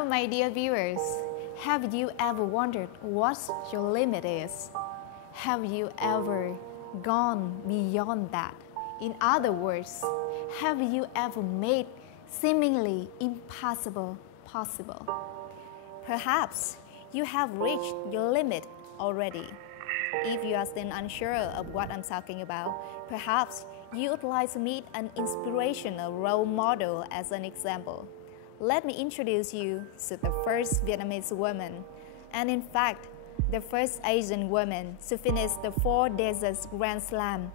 Hello, my dear viewers. Have you ever wondered what your limit is? Have you ever gone beyond that? In other words, have you ever made seemingly impossible possible? Perhaps you have reached your limit already. If you are still unsure of what I'm talking about, perhaps you would like to meet an inspirational role model as an example. Let me introduce you to the first Vietnamese woman, and in fact, the first Asian woman to finish the 4 Deserts Grand Slam,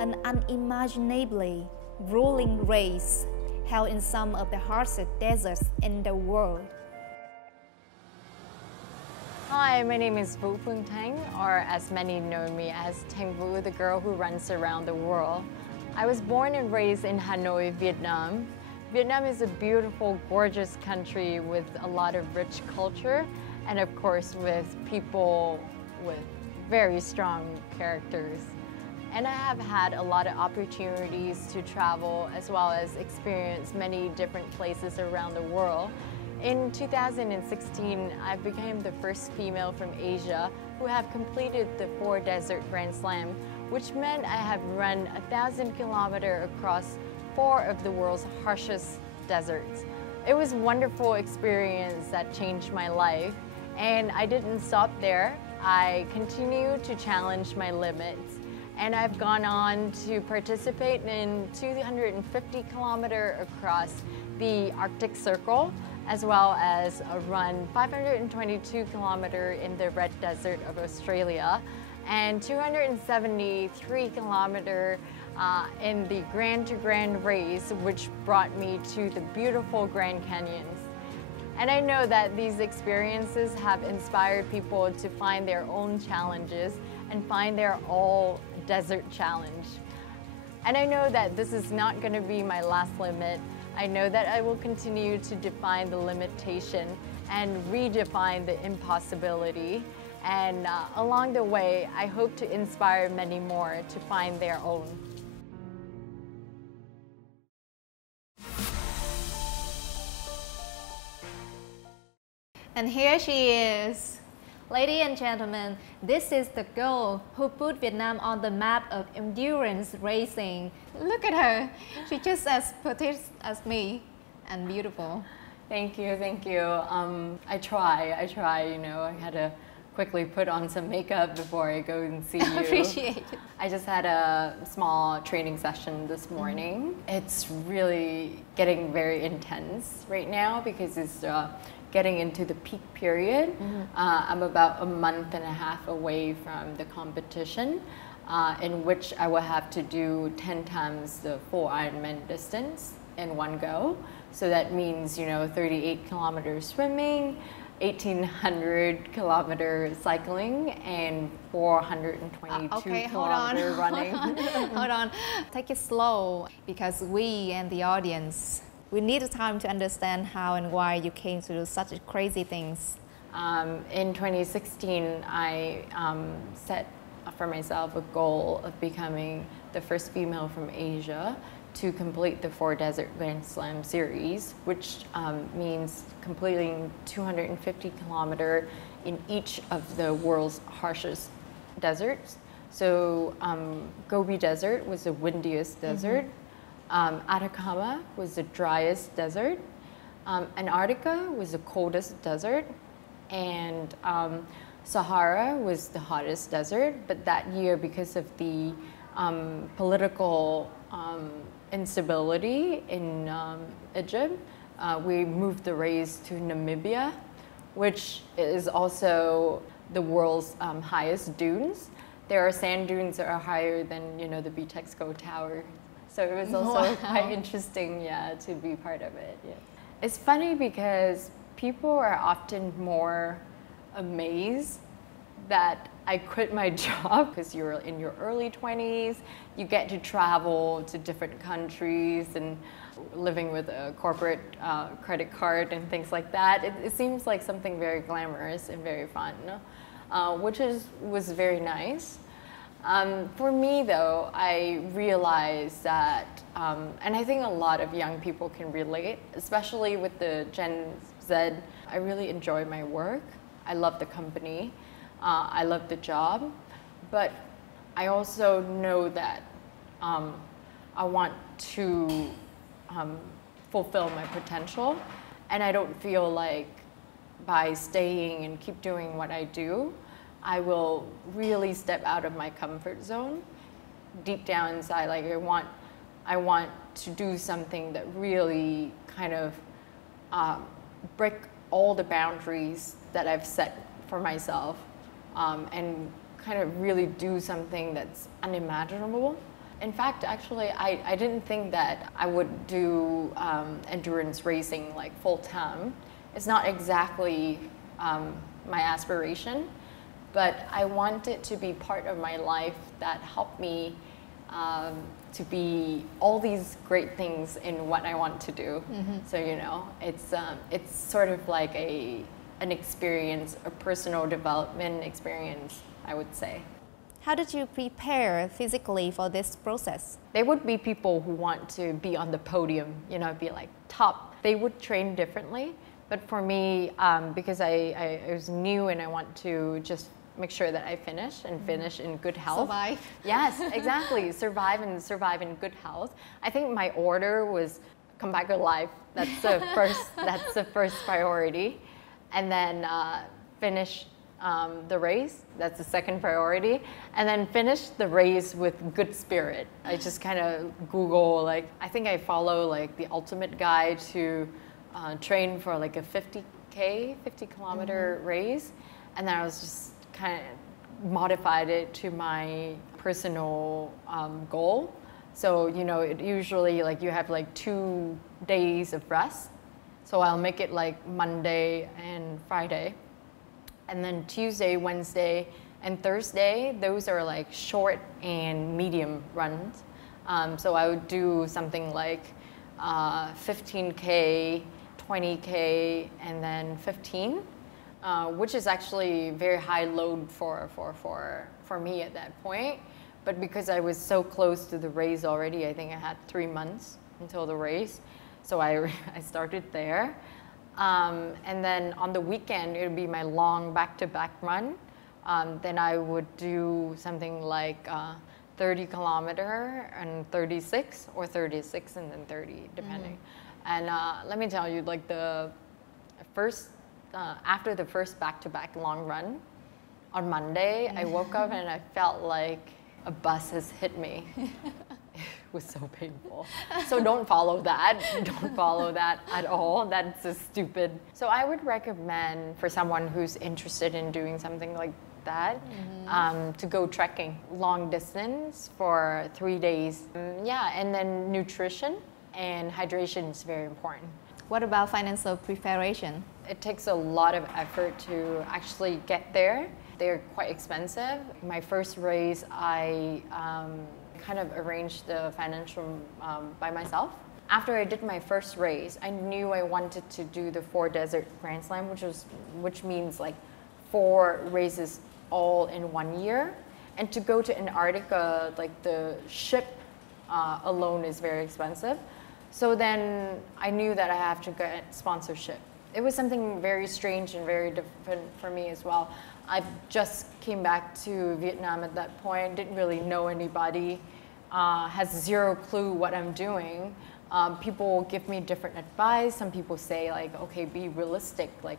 an unimaginably grueling race held in some of the harshest deserts in the world. Hi, my name is Vu Phương Thanh, or as many know me as Thanh Vu, the girl who runs around the world. I was born and raised in Hanoi, Vietnam. Vietnam is a beautiful, gorgeous country with a lot of rich culture and of course with people with very strong characters. And I have had a lot of opportunities to travel as well as experience many different places around the world. In 2016, I became the first female from Asia who have completed the 4 Desert Grand Slam, which meant I have run 1,000 kilometers across 4 of the world's harshest deserts. It was a wonderful experience that changed my life, and I didn't stop there. I continued to challenge my limits, and I've gone on to participate in 250 kilometers across the Arctic Circle, as well as run 522 kilometers in the Red Desert of Australia, and 273 kilometers in the Grand to Grand race, which brought me to the beautiful Grand Canyons. And I know that these experiences have inspired people to find their own challenges and find their all desert challenge. And I know that this is not going to be my last limit. I know that I will continue to define the limitation and redefine the impossibility. And along the way, I hope to inspire many more to find their own. And here she is. Ladies and gentlemen, this is the girl who put Vietnam on the map of endurance racing. Look at her. She's just as petite as me and beautiful. Thank you, thank you. I try, you know, I had to quickly put on some makeup before I go and see you. Appreciate it. I just had a small training session this morning. It's really getting very intense right now because it's getting into the peak period. I'm about a month and a half away from the competition, in which I will have to do 10 times the full Ironman distance in one go. So that means, you know, 38 kilometers swimming, 1,800 kilometers cycling, and 422 kilometers running. Hold on, take it slow, because we and the audience, we need time to understand how and why you came to do such crazy things. In 2016, I set for myself a goal of becoming the first female from Asia to complete the 4 Desert Grand Slam series, which means completing 250 kilometers in each of the world's harshest deserts. So Gobi Desert was the windiest desert. Atacama was the driest desert. Antarctica was the coldest desert. And Sahara was the hottest desert. But that year, because of the political instability in Egypt, we moved the race to Namibia, which is also the world's highest dunes. There are sand dunes that are higher than, you know, the Bitexco Tower. So it was also quite interesting, yeah, to be part of it. Yeah. It's funny because people are often more amazed that I quit my job because you're in your early 20s, you get to travel to different countries and living with a corporate credit card and things like that. It seems like something very glamorous and very fun, which was very nice. For me though, I realized that, and I think a lot of young people can relate, especially with the Gen Z I really enjoy my work. I love the company. I love the job. But I also know that I want to fulfill my potential. And I don't feel like by staying and keep doing what I do, I will really step out of my comfort zone. Deep down inside, like I want to do something that really kind of break all the boundaries that I've set for myself, and kind of really do something that's unimaginable. In fact, actually, I didn't think that I would do endurance racing like full time. It's not exactly my aspiration, but I want it to be part of my life that helped me to be all these great things in what I want to do. So it's sort of like an experience, a personal development experience, I would say. How did you prepare physically for this process? There would be people who want to be on the podium, be like top. They would train differently, but for me, because I was new and I want to just make sure that I finish in good health. Survive. Yes, exactly. survive in good health. I think my order was come back alive. That's the first. That's the first priority, and then finish the race. That's the second priority, and then finish the race with good spirit. I just kind of Google, like, I think I follow like the ultimate guide to train for like a 50 kilometer race, and then I was just kind of modified it to my personal goal. So it usually like you have like 2 days of rest. So I'll make it like Monday and Friday. And then Tuesday, Wednesday, and Thursday, those are like short and medium runs. So I would do something like 15K, 20K, and then 15, which is actually very high load for me at that point. But because I was so close to the race already, I think I had 3 months until the race. So I started there. And then on the weekend, it would be my long back-to-back run. Then I would do something like 30 kilometer and 36, or 36 and then 30, depending. And let me tell you, like the first, after the first back-to-back long run, on Monday, I woke up and I felt like a bus has hit me. It was so painful. So don't follow that. Don't follow that at all. That's just stupid. So I would recommend for someone who's interested in doing something like that, to go trekking long distance for 3 days. Yeah, and then nutrition and hydration is very important. What about financial preparation? It takes a lot of effort to actually get there. They're quite expensive. My first race, I kind of arranged the financial by myself. After I did my first race, I knew I wanted to do the 4 Desert Grand Slam, which means like 4 races all in 1 year. And to go to Antarctica, like the ship alone is very expensive. So then I knew that I have to get sponsorship. It was something very strange and very different for me as well. I just came back to Vietnam at that point, didn't really know anybody, has 0 clue what I'm doing. People give me different advice. Some people say like, okay, be realistic. Like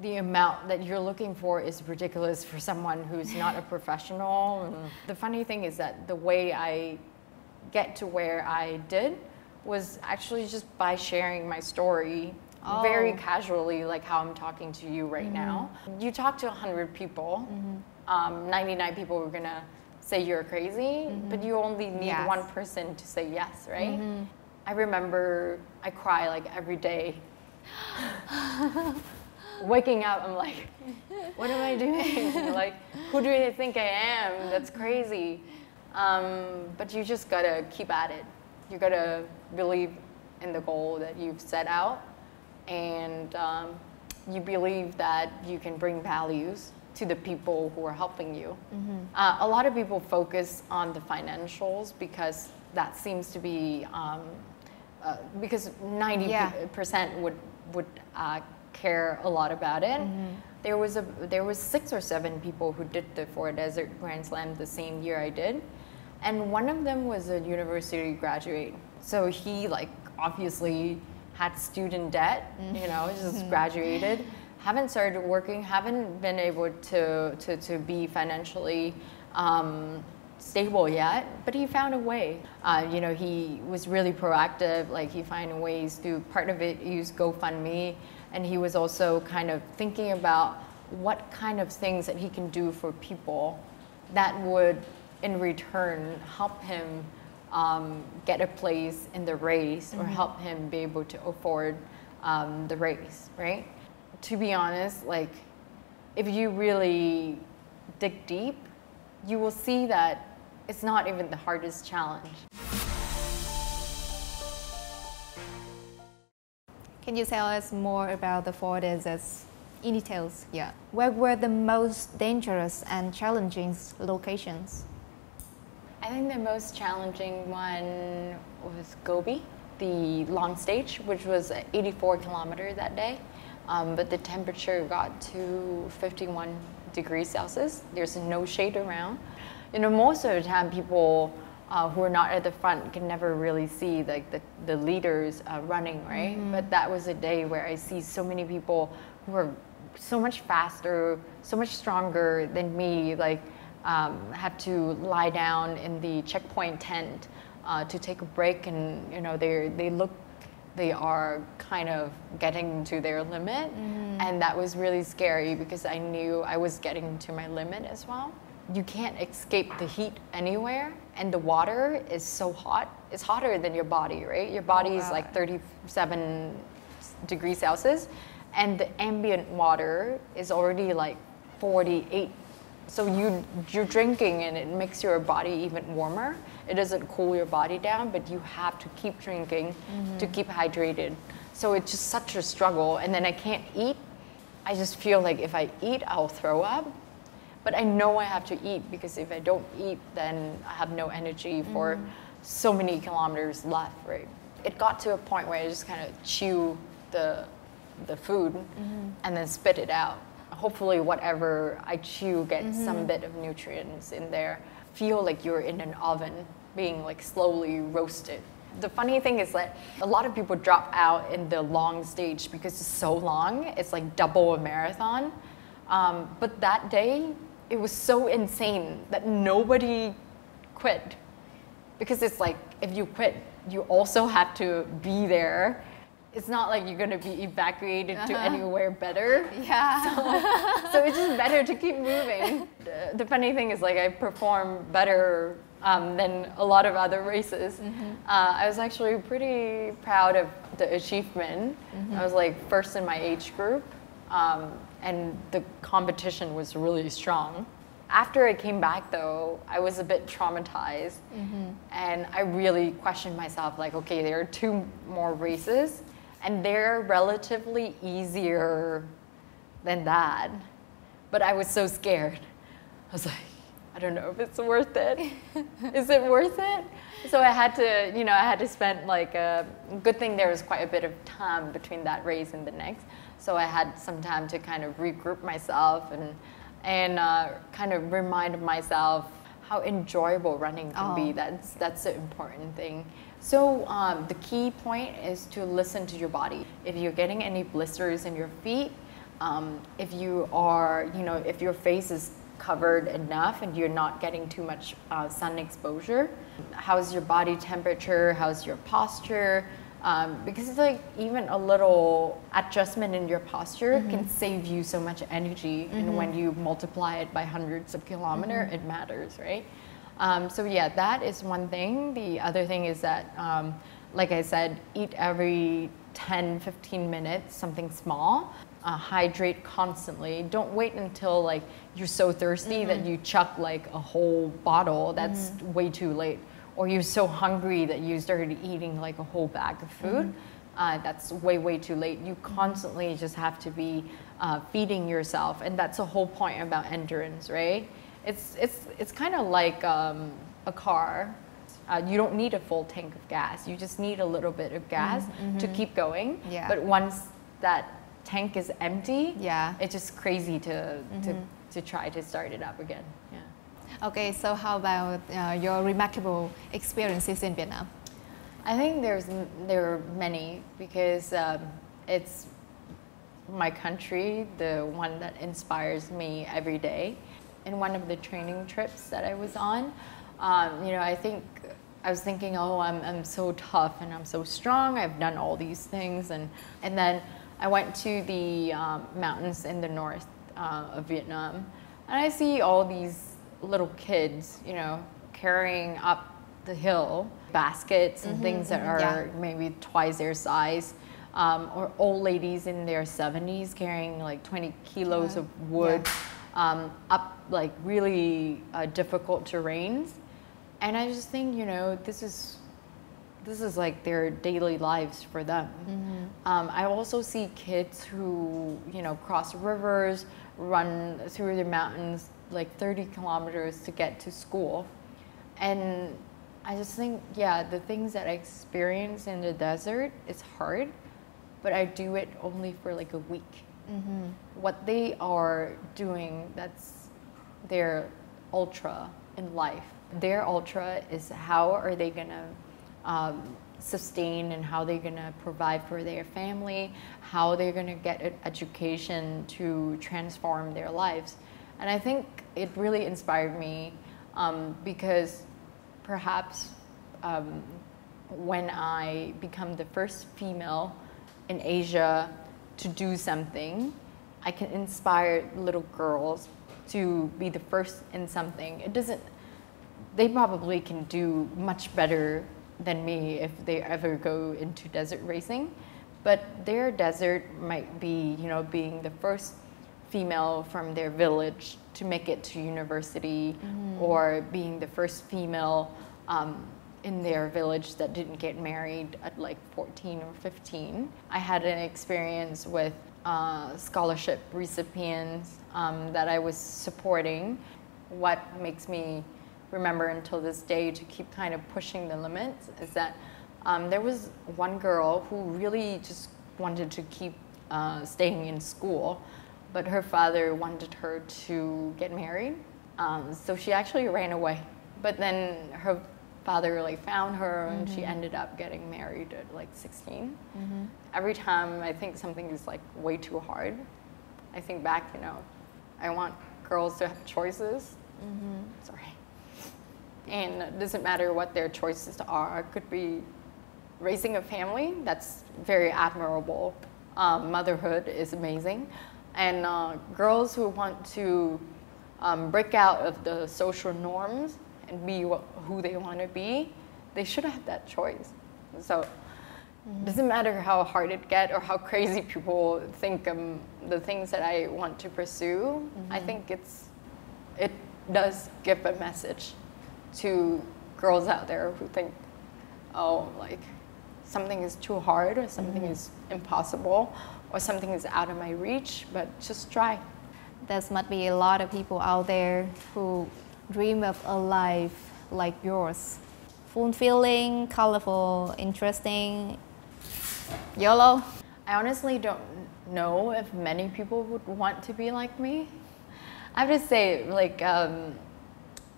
the amount that you're looking for is ridiculous for someone who's not a professional. And the funny thing is that the way I get to where I did was actually just by sharing my story very casually, like how I'm talking to you right now. You talk to 100 people, 99 people are gonna say you're crazy, but you only need one person to say yes, right? I remember I cry like every day. Waking up, I'm like, what am I doing? Like, who do I think I am? That's crazy. But you just gotta keep at it. You gotta believe in the goal that you've set out, and you believe that you can bring values to the people who are helping you. A lot of people focus on the financials because that seems to be, because 90% would care a lot about it. There was 6 or 7 people who did the 4 Desert Grand Slam the same year I did, and one of them was a university graduate. So he like obviously had student debt, you know, just graduated, haven't started working, haven't been able to be financially stable yet, but he found a way. You know, he was really proactive, like he found ways to, part of it use GoFundMe, and he was also kind of thinking about what kind of things that he can do for people that would in return help him get a place in the race or help him be able to afford the race, right? To be honest, like if you really dig deep, you will see that it's not even the hardest challenge. Can you tell us more about the 4 deserts in details? Yeah. Where were the most dangerous and challenging locations? I think the most challenging one was Gobi, the long stage, which was 84 kilometers that day. But the temperature got to 51 degrees Celsius. There's no shade around. You know, most of the time people who are not at the front can never really see like the leaders running, right? But that was a day where I see so many people who are so much faster, so much stronger than me, like have to lie down in the checkpoint tent to take a break, and you know they are kind of getting to their limit, and that was really scary because I knew I was getting to my limit as well. You can't escape the heat anywhere, and the water is so hot. It's hotter than your body, right? Your body is like 37 degrees Celsius, and the ambient water is already like 48. So you're drinking and it makes your body even warmer. It doesn't cool your body down, but you have to keep drinking to keep hydrated. So it's just such a struggle. And then I can't eat. I just feel like if I eat, I'll throw up. But I know I have to eat because if I don't eat, then I have no energy for so many kilometers left, right? It got to a point where I just kind of chew the food and then spit it out. Hopefully whatever I chew gets some bit of nutrients in there. Feel like you're in an oven being like slowly roasted. The funny thing is that a lot of people drop out in the long stage because it's so long. It's like double a marathon. But that day, it was so insane that nobody quit. Because it's like, if you quit, you also have to be there. It's not like you're gonna be evacuated to anywhere better. Yeah. So it's just better to keep moving. The funny thing is like I perform better than a lot of other races. I was actually pretty proud of the achievement. I was like first in my age group, and the competition was really strong. After I came back though, I was a bit traumatized, and I really questioned myself like, okay, there are 2 more races, and they're relatively easier than that. But I was so scared. I was like, I don't know if it's worth it. Is it worth it? So I had to, you know, I had to spend like a good thing there was quite a bit of time between that race and the next. So I had some time to kind of regroup myself and kind of remind myself how enjoyable running can be. That's the important thing. So the key point is to listen to your body. If you're getting any blisters in your feet, if you are, you know, if your face is covered enough and you're not getting too much sun exposure, how's your body temperature, how's your posture? Because it's like even a little adjustment in your posture can save you so much energy, and when you multiply it by hundreds of kilometers, it matters, right? So yeah, that is one thing. The other thing is that, like I said, eat every 10-15 minutes, something small. Hydrate constantly. Don't wait until like you're so thirsty that you chuck like a whole bottle. That's way too late. Or you're so hungry that you started eating like a whole bag of food. That's way too late. You constantly just have to be feeding yourself, and that's the whole point about endurance, right? It's kind of like a car. You don't need a full tank of gas. You just need a little bit of gas to keep going. Yeah. But once that tank is empty, Yeah. it's just crazy to try to start it up again. Yeah. Okay, so how about your remarkable experiences in Vietnam? I think there are many, because it's my country, the one that inspires me every day. In one of the training trips that I was on, I was thinking, oh, I'm so tough and I'm so strong. I've done all these things, and then I went to the mountains in the north of Vietnam, and I see all these little kids, carrying up the hill baskets and things that are maybe twice their size, or old ladies in their 70s carrying like 20 kilos of wood up like really difficult terrains. And I just think, this is like their daily lives for them. I also see kids who, cross rivers, run through the mountains like 30 kilometers to get to school. And I just think, the things that I experience in the desert is hard, but I do it only for like a week. What they are doing, that's their ultra in life. Their ultra is how are they gonna sustain, and how they're gonna provide for their family, how they're gonna get an education to transform their lives. And I think it really inspired me because perhaps when I become the first female in Asia to do something, I can inspire little girls to be the first in something. They probably can do much better than me if they ever go into desert racing, but their desert might be, being the first female from their village to make it to university, or being the first female in their village that didn't get married at like 14 or 15. I had an experience with scholarship recipients that I was supporting. What makes me remember until this day to keep kind of pushing the limits is that there was one girl who really just wanted to keep staying in school, but her father wanted her to get married. So she actually ran away. But then her father found her, and she ended up getting married at like 16. Every time I think something is like way too hard, I think back, I want girls to have choices. Sorry. And it doesn't matter what their choices are. It could be raising a family, that's very admirable. Motherhood is amazing. And girls who want to break out of the social norms and be who they want to be, they should have that choice. So it doesn't matter how hard it gets or how crazy people think the things that I want to pursue. I think it does give a message to girls out there who think, oh, like something is too hard, or something is impossible, or something is out of my reach, but just try. There must be a lot of people out there who dream of a life like yours. Fulfilling, colorful, interesting. YOLO? I honestly don't know if many people would want to be like me. I have to say,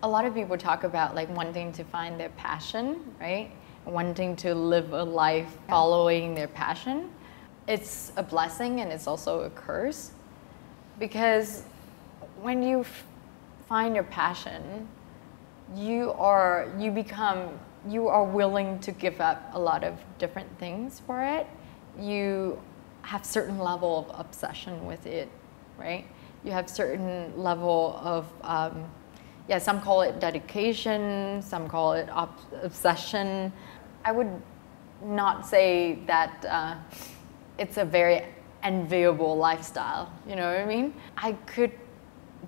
a lot of people talk about wanting to find their passion, right? Wanting to live a life following their passion. It's a blessing and it's also a curse, because when you find your passion, you are willing to give up a lot of different things for it. You have certain level of obsession with it, right? You have certain level of some call it dedication, some call it obsession. I would not say that it's a very enviable lifestyle, you know what I mean? I could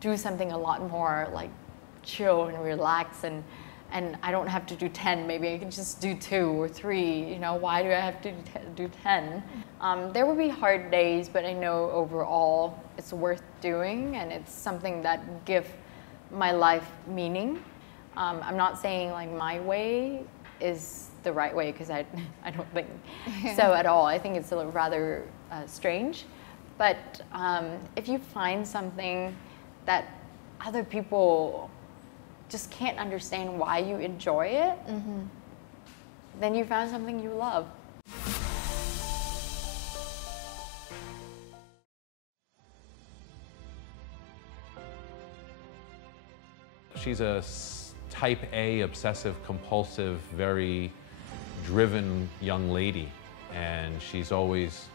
do something a lot more chill and relax, and I don't have to do 10, maybe I can just do 2 or 3, why do I have to do 10? There will be hard days, but I know overall it's worth doing, and it's something that gives my life meaning. I'm not saying my way is the right way, because I don't think so at all. I think it's rather strange, But if you find something that other people just can't understand why you enjoy it, then you found something you love. She's a type A, obsessive compulsive, very driven young lady, and she's always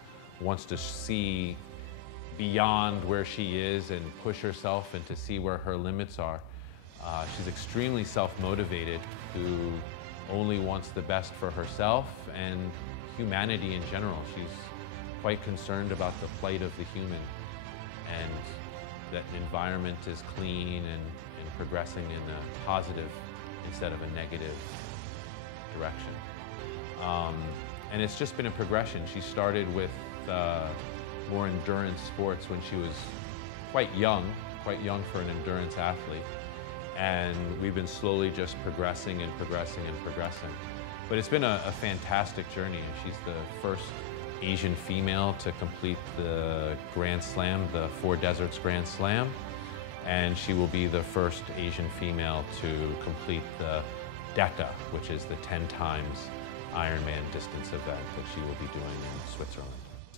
wants to see beyond where she is and push herself and to see where her limits are. She's extremely self-motivated, who only wants the best for herself and humanity in general. She's quite concerned about the plight of the human, and that the environment is clean and progressing in a positive instead of a negative direction. And it's just been a progression. She started with more endurance sports when she was quite young for an endurance athlete. And we've been slowly just progressing and progressing and progressing. But it's been a fantastic journey. She's the first Asian female to complete the Grand Slam, the Four Deserts Grand Slam. And she will be the first Asian female to complete the DECA, which is the 10 times Ironman distance event that she will be doing in Switzerland.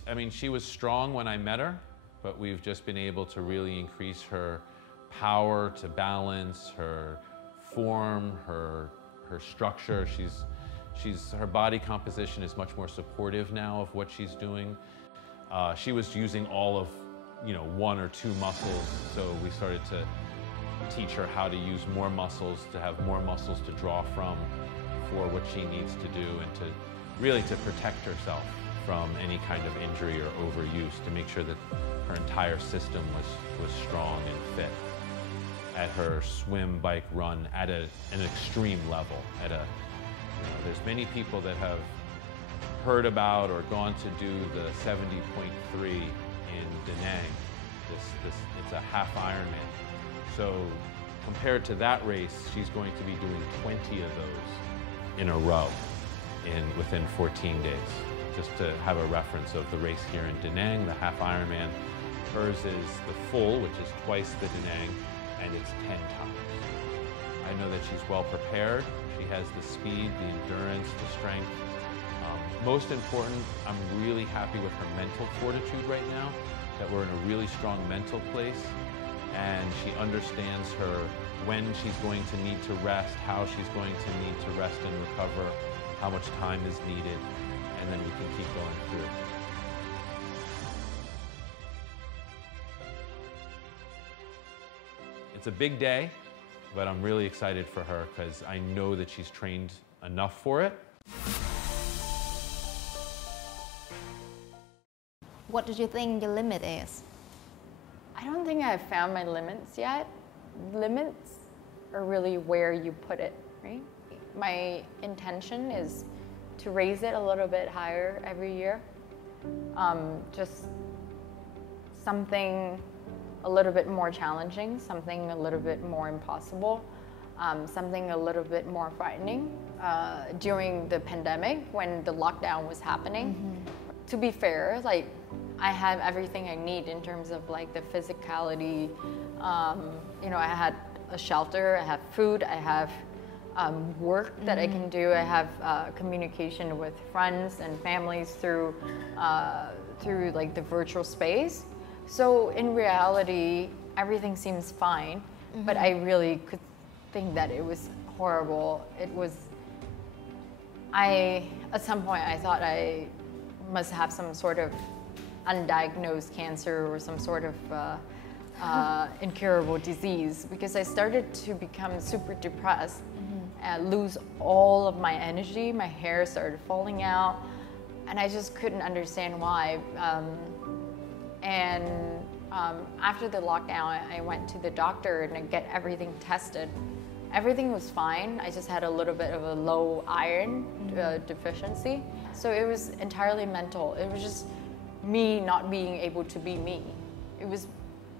I mean, she was strong when I met her, but we've just been able to really increase her power to balance, her form, her structure. Her body composition is much more supportive now of what she's doing. She was using all of, one or two muscles, so we started to teach her how to use more muscles, to have more muscles to draw from for what she needs to do, and to really to protect herself from any kind of injury or overuse, to make sure that her entire system was strong and fit. At her swim, bike, run at an extreme level. There's many people that have heard about or gone to do the 70.3 in Da Nang. It's a half Ironman. So compared to that race, she's going to be doing 20 of those in a row within 14 days. Just to have a reference of the race here in Da Nang, the half Ironman. Hers is the full, which is twice the Da Nang, and it's 10 times. I know that she's well prepared. She has the speed, the endurance, the strength. Most important, I'm really happy with her mental fortitude right now, that we're in a really strong mental place, and she understands when she's going to need to rest, how she's going to need to rest and recover, how much time is needed, and then we can keep going through. It's a big day, but I'm really excited for her because I know that she's trained enough for it. What do you think your limit is? I don't think I've found my limits yet. Limits are really where you put it, right? My intention is to raise it a little bit higher every year. Just something a little bit more challenging, something a little bit more impossible, something a little bit more frightening. During the pandemic, when the lockdown was happening, to be fair, I have everything I need in terms of the physicality. I had a shelter, I have food, I have work that I can do. I have communication with friends and families through the virtual space. So in reality, everything seems fine, but I really could think that it was horrible. At some point I thought I must have some sort of undiagnosed cancer or some sort of incurable disease, because I started to become super depressed and lose all of my energy. My hair started falling out, and I just couldn't understand why. After the lockdown, I went to the doctor and I get everything tested. Everything was fine. I just had a little bit of a low iron deficiency. So it was entirely mental. It was just me not being able to be me. It was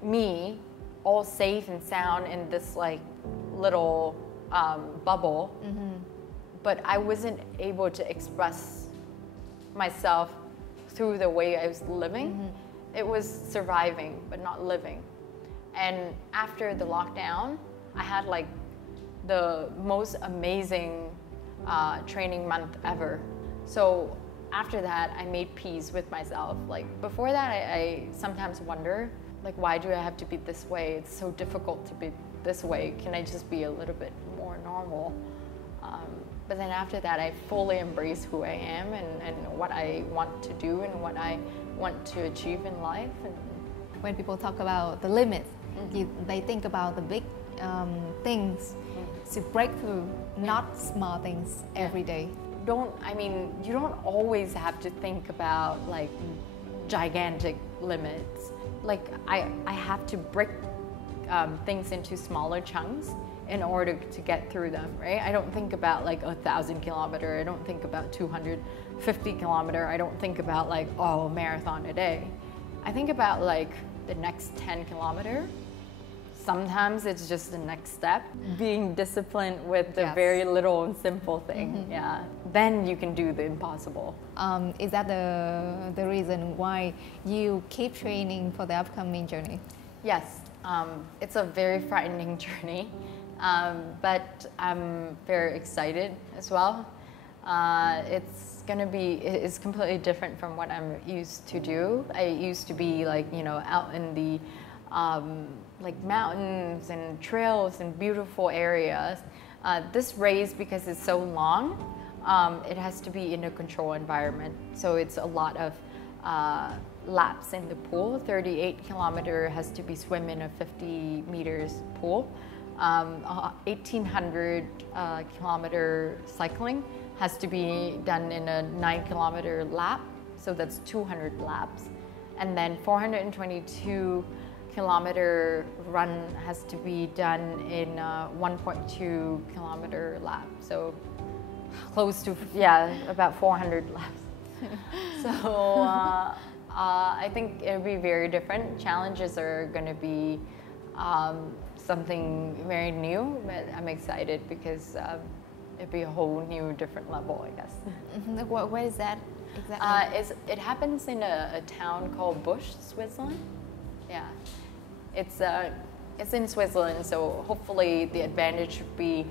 me all safe and sound in this little bubble, but I wasn't able to express myself through the way I was living. It was surviving, but not living. And after the lockdown, I had like the most amazing training month ever. So after that, I made peace with myself. Like before that, I sometimes wonder, like, why do I have to be this way? It's so difficult to be this way. Can I just be a little bit more normal? But then after that, I fully embrace who I am and what I want to do and what I want to achieve in life. And when people talk about the limits, they think about the big things to break through, not small things every day. You don't always have to think about like gigantic limits. Like I have to break things into smaller chunks in order to get through them, right? I don't think about like 1,000 kilometer. I don't think about 250 kilometer. I don't think about like, oh, a marathon a day. I think about like the next 10 kilometer. Sometimes it's just the next step. Being disciplined with the very little and simple thing. Yeah. Then you can do the impossible. Is that the reason why you keep training for the upcoming journey? Yes. It's a very frightening journey, but I'm very excited as well. It's completely different from what I'm used to do. I used to be like, out in the like mountains and trails and beautiful areas. This race, because it's so long, it has to be in a controlled environment. So it's a lot of laps in the pool. 38 kilometer has to be swim in a 50 meters pool. 1,800 kilometer cycling has to be done in a 9 kilometer lap. So that's 200 laps. And then 422 kilometer run has to be done in a 1.2 kilometer lap. So close to, about 400 laps. So I think it'll be very different. Challenges are going to be something very new, but I'm excited because it'll be a whole new, different level, I guess. Where is that exactly? It happens in a town called Busch, Switzerland. Yeah, it's in Switzerland, so hopefully the advantage would be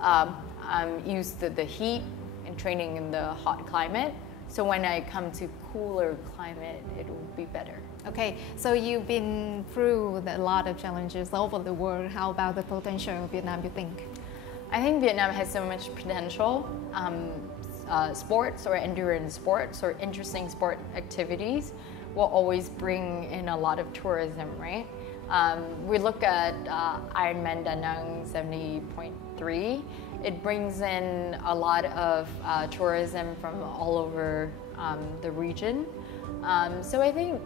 I'm used to the heat and training in the hot climate. So when I come to cooler climate, it will be better. Okay, so you've been through a lot of challenges all over the world. How about the potential of Vietnam, you think? I think Vietnam has so much potential. Sports or endurance sports or interesting sport activities will always bring in a lot of tourism, right? We look at Ironman Da Nang 70.3. It brings in a lot of tourism from all over the region. So I think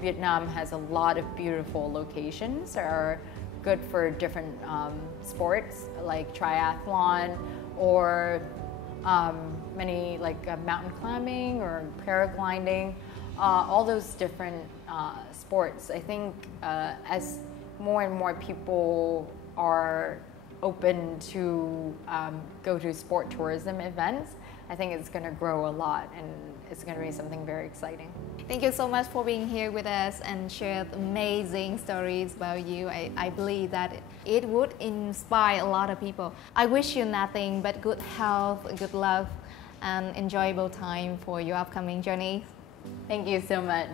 Vietnam has a lot of beautiful locations that are good for different sports like triathlon or many like mountain climbing or paragliding, all those different sports. I think as more and more people are open to go to sport tourism events, I think it's going to grow a lot and it's going to be something very exciting. Thank you so much for being here with us and shared amazing stories about you. I believe that it would inspire a lot of people. I wish you nothing but good health, good luck, and enjoyable time for your upcoming journey. Thank you so much.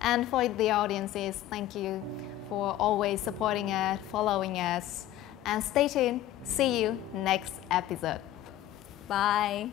And for the audiences, thank you for always supporting us, following us, and stay tuned. See you next episode. Bye.